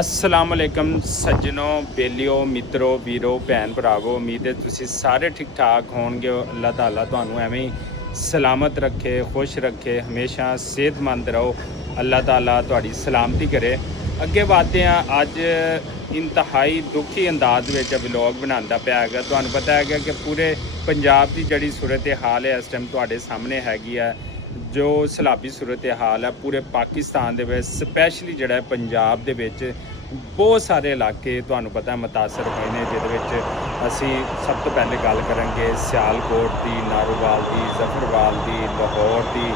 अस्सलाम वालेकुम सज्जनों बेलियो मित्रों वीरो भैन भरावो उम्मीद है तुसी सारे ठीक ठाक होणगे। अल्लाह ताला तुहानू एवें ही सलामत रखे, खुश रखे, हमेशा सेहतमंद रहो। अल्लाह ताला तुहाडी सलामती करे। अगे बातें अज इंतहाई दुखी अंदाज में व्लॉग बनाता पाया है। तुहानू पता है कि पूरे पंजाब की जिहड़ी सूरत हाल है इस टाइम तुहाडे सामने हैगी है। जो सैलाबी सूरत हाल है पूरे पाकिस्तान दे विच स्पैशली जिहड़ा पंजाब दे विच बहुत सारे इलाके तुहानू पता है मुतासर होए ने, जिहदे विच असीं सब तो पहले गल करांगे सियालकोट दी, नारोवाल दी, जफरवाल दी, लाहौर दी,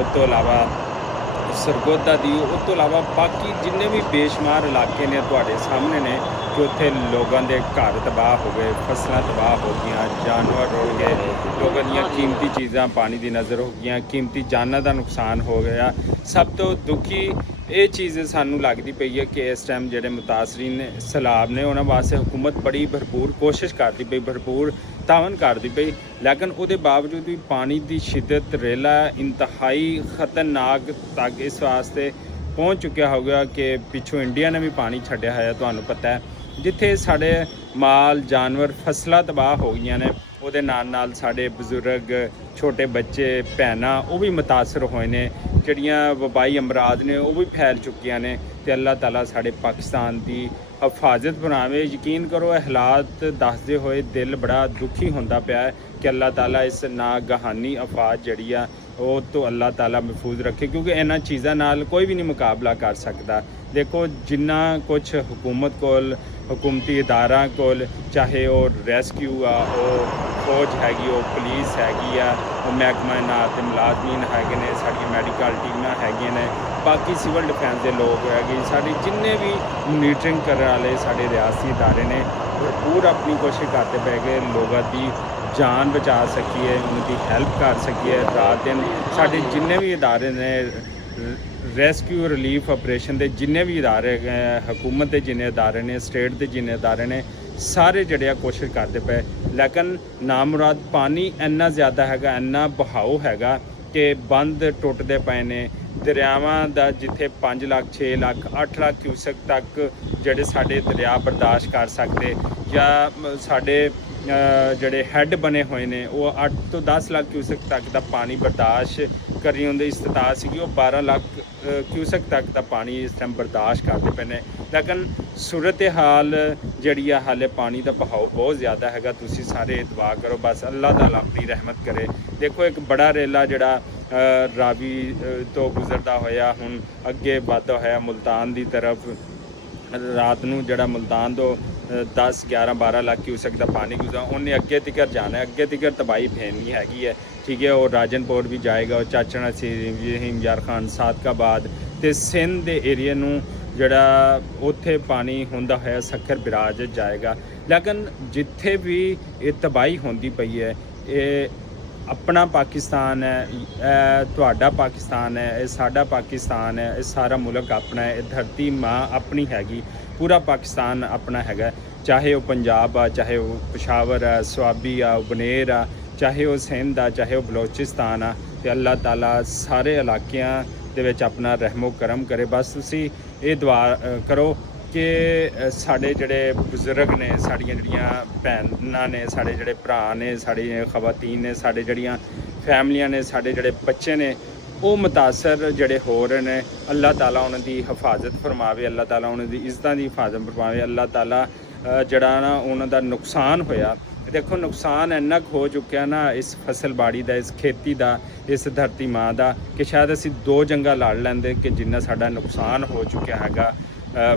उस तो इलावा सरगोदा दी, उस तो इलावा बाकी जिन्ने भी बेशुमार इलाके ने तुहाडे सामने ने कि उत्थे लोगों के घर तबाह हो गए, फसलां तबाह हो गई, जानवर रुड़ गए, लोगों दी कीमती चीज़ां पानी की नज़र हो गई, कीमती जानां का नुकसान हो गया। सब तो दुखी ये चीज़ सानू लगती पई है कि इस टाइम जिहड़े मुतासरीन सैलाब ने उन्होंने वास्ते हुकूमत बड़ी भरपूर कोशिश करती पई, भरपूर तावन करती पई, लेकिन उसके बावजूद भी पानी की शिद्दत रेला इंतहाई खतरनाक तक इस वास्ते पहुँच चुकिया होगा कि पिछों इंडिया ने भी पानी छड्डिया है। तुहानू पता है जिथे साढ़े माल जानवर फसलां तबाह हो गई ने, ਉਹਦੇ ਨਾਲ ਸਾਡੇ ਬਜ਼ੁਰਗ छोटे बच्चे भैनां वो भी मुतासर होए ने, ਜਿਹੜੀਆਂ ਵਬਾਈ ਅਮਰਾਜ਼ ਨੇ ਉਹ भी फैल चुकिया ने। तो अल्लाह ताला साढ़े पाकिस्तान की हिफाजत बनावे। यकीन करो हालात दसदे होए दिल बड़ा दुखी होंदा पिया है कि अल्लाह ताला इस नागहानी आफात जिहड़ी आ वो तो अल्लाह ताला महफूज रखे, क्योंकि इन्हां चीज़ां नाल कोई भी नहीं मुकाबला कर सकता। देखो जिन्ना कुछ हुकूमत कोल, हुकूमती इदारा कोल, चाहे वो रेस्क्यू आ, वो फौज हैगी, वो पुलिस हैगी आ, वो महकमा नात मुलाजमीन हैगे ने, साडियां मैडिकल टीमां हैगियां ने, बाकी सिविल डिफेंस के लोग हैगे, साढ़े जिन्ने भी मॉनिटरिंग करने वाले साढ़े रियासती इदारे ने भरपूर अपनी कोशिश करते पे कि लोगों की जान बचा सकिए, उनकी हेल्प कर सकिए। रात दिन साढ़े जिन्ने भी इदारे ने रेस्क्यू रिलीफ ऑपरेशन के जिन्ने भी इदारे हुकूमत के जिन्ने इदारे ने, स्टेट के जिन्ने इदारे ने, सारे जड़े कोशिश करते पे, लेकिन नामुराद पानी इन्ना ज़्यादा हैगा, इन्ना बहाव हैगा कि बंद टुटते पे ने। दरियावां दा जिथे 5 लाख 6 लाख 8 लाख क्यूसक तक जड़े साढ़े दरिया बर्दाश्त कर सकते, या साढ़े जड़े हैड बने हुए ने वो 8 तो 10 लाख क्यूसक तक का पानी बर्दाश्त करनी उनकी इस्तात सी, वो 12 लाख क्यूसक तक का पानी इस टाइम बर्दाश्त करते पे ने। लेकिन सूरत हाल जी हाले पानी का बहाव बहुत ज़्यादा है। तुसी सारे दुआ करो बस अल्लाह ताला अपनी रहमत करे। देखो एक बड़ा रेला जड़ा रावी तो गुजरता होया हुण अगे वधदा होया मुल्तान की तरफ, रात नूं जड़ा मुल्तान तो 10 11 12 लाख क्यूसक का पानी गुजरा, उन्हें अगे तिकर जाना है, अगे तिकर तबाही फैलनी हैगी है, ठीक है। और राजनपुर भी जाएगा, और चाचना सीम यार खान सादकाबाद तो सिंध के एरिए नूं जड़ा उत्थे पानी होंदा है सखर बिराज जाएगा। लेकिन जिथे भी ये तबाही होंदी पई है, ये अपना पाकिस्तान है, तुहाडा पाकिस्तान है, ये साडा पाकिस्तान है, ये सारा मुल्क अपना है, धरती माँ अपनी हैगी, पूरा पाकिस्तान अपना हैगा। चाहे वो पंजाब आ, चाहे वो पेशावर आ, स्वाबी आ, बनेर आ, चाहे वो सिंध आ, चाहे वो बलोचिस्तान आ, तो अल्लाह ताला सारे इलाकियां दे विच अपना रहमो करम करे। बस तुसी ये दुआ करो कि साढ़े जड़े बजुर्ग ने, साड़ियां जड़ियां भैनां ने, साढ़े जड़े भरा ने, साड़ी खवातीन ने, साढ़े जड़ियां फैमिलियां ने, साढ़े जड़े बच्चे ने वो मुतासर जड़े हो रहे हैं, अल्लाह ताला उन्हां दी हिफाजत फरमावे, अल्लाह ताला उन्हां दी इज़्ज़तां दी हिफाजत फरमावे। अल्लाह ताला जड़ा ना उन्हां दा नुकसान होया, देखो नुकसान इन्ना हो चुका ना इस फसल बाड़ी का, इस खेती का, इस धरती माँ का, कि शायद असी 2 जंगा लड़ लेंदे कि जिन्ना साडा नुकसान हो चुका हैगा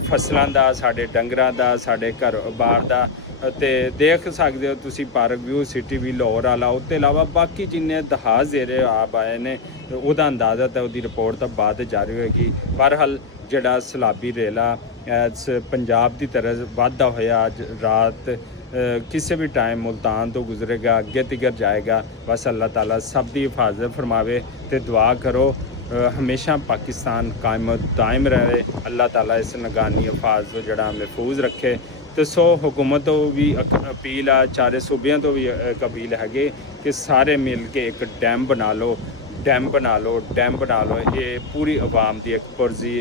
फसलों का, साढ़े डंगरां का, साढ़े घर बार का। तो देख सकते हो तुसी पार्क व्यू सिटी भी लाहौर वाला, उसके अलावा बाकी जिन्ने दहाज जेरे आप आए ने वह अंदाज़ा तो वही रिपोर्ट तो बाद जारी होगी। बहरहाल जड़ा सैलाबी रेला पंजाब की तरह वाधा होया अज रात किसी भी टाइम मुल्तान तो गुजरेगा, अगे तिकर जाएगा। बस अल्लाह ताला सब की हिफाजत फरमावे तो दुआ करो हमेशा पाकिस्तान कायम दायम रहे, अल्लाह ताला इस नगानी हिफाजत जड़ा महफूज रखे। तो सो हुकूमत तो भी अपील आ, चारे सूबियों तो भी एक अपील है कि सारे मिल के एक डैम बना लो, डैम बना लो, डैम बना लो। ये पूरी आवाम की एक पुरजी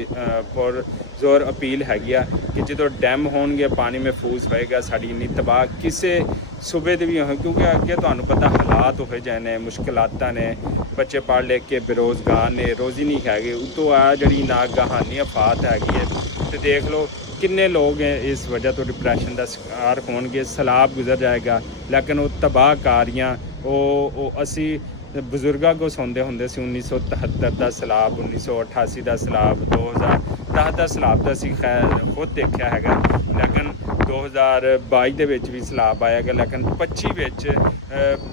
ਜ਼ੋਰ ਅਪੀਲ ਹੈਗੀ ਆ ਕਿ ਜਦੋਂ ਡੈਮ ਹੋਣਗੇ ਪਾਣੀ ਮਹਿਫੂਜ਼ ਹੋਏਗਾ ਸਾਡੀ ਇੰਨੀ ਤਬਾਹ ਕਿਸੇ ਸੂਬੇ ਦੇ ਵੀ ਹੋਏ, ਕਿਉਂਕਿ ਅੱਗੇ ਤੁਹਾਨੂੰ ਪਤਾ ਹਾਲਾਤ ਹੋਏ ਜਾਏ ਨੇ, ਮੁਸ਼ਕਲਾਤਾਂ ਨੇ, ਬੱਚੇ ਪੜ੍ਹ ਲਿਖ ਕੇ ਬੇਰੁਜ਼ਗਾਰ ਨੇ, ਰੋਜ਼ੀ ਨਹੀਂ ਹੈਗੇ, ਉਤੋਂ ਆ ਜਿਹੜੀ ਨਾਗਹਾਨੀ ਆਫਤ ਹੈਗੀ ਹੈ ਤੇ ਦੇਖ ਲਓ ਕਿੰਨੇ ਲੋਕ ਇਸ ਵਜ੍ਹਾ ਤੋਂ ਡਿਪਰੈਸ਼ਨ ਦਾ ਸ਼ਿਕਾਰ ਹੋਣਗੇ। ਸੈਲਾਬ ਗੁਜ਼ਰ ਜਾਏਗਾ, ਲੇਕਿਨ ਉਹ ਤਬਾਹਕਾਰੀਆਂ ਉਹ ਅਸੀਂ ਬਜ਼ੁਰਗਾਂ ਕੋ ਸੁਣਦੇ ਹੁੰਦੇ ਸੀ। 1973 ਦਾ ਸੈਲਾਬ, 1988 ਦਾ ਸੈਲਾਬ, 2010 ਦਾ ਸੈਲਾਬ ਤਾਂ ਅਸੀਂ ਖੈਰ ਖੁਦ ਦੇਖਿਆ ਹੈਗਾ, ਲੇਕਿਨ 2022 ਦੇ ਵਿੱਚ ਵੀ ਸੈਲਾਬ ਆਇਆ ਗਾ। ਲੇਕਿਨ 25 ਵਿੱਚ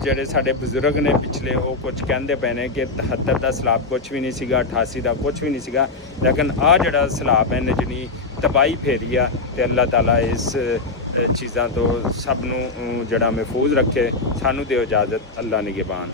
ਜਿਹੜੇ ਸਾਡੇ ਬਜ਼ੁਰਗ ਨੇ ਪਿਛਲੇ, ਉਹ ਕੁਝ ਕਹਿੰਦੇ ਪਏ ਨੇ ਕਿ 73 ਦਾ ਸੈਲਾਬ ਕੁਝ ਵੀ ਨਹੀਂ ਸੀਗਾ, 88 ਦਾ ਕੁਝ ਵੀ ਨਹੀਂ ਸੀਗਾ, ਲੇਕਿਨ ਆਹ ਜਿਹੜਾ ਸੈਲਾਬ ਹੈ ਜਿੰਨੀ ਤਬਾਹੀ ਫੇਰੀ ਆ, ਤੇ ਅੱਲਾਹ ਤਾਲਾ ਇਸ ਚੀਜ਼ਾਂ ਤੋਂ ਸਭ ਨੂੰ ਜਿਹੜਾ ਮਹਿਫੂਜ਼ ਰੱਖੇ। ਸਾਨੂੰ ਦਿਓ ਇਜਾਜ਼ਤ, ਅੱਲਾ ਨਿਗਹਿਬਾਨ।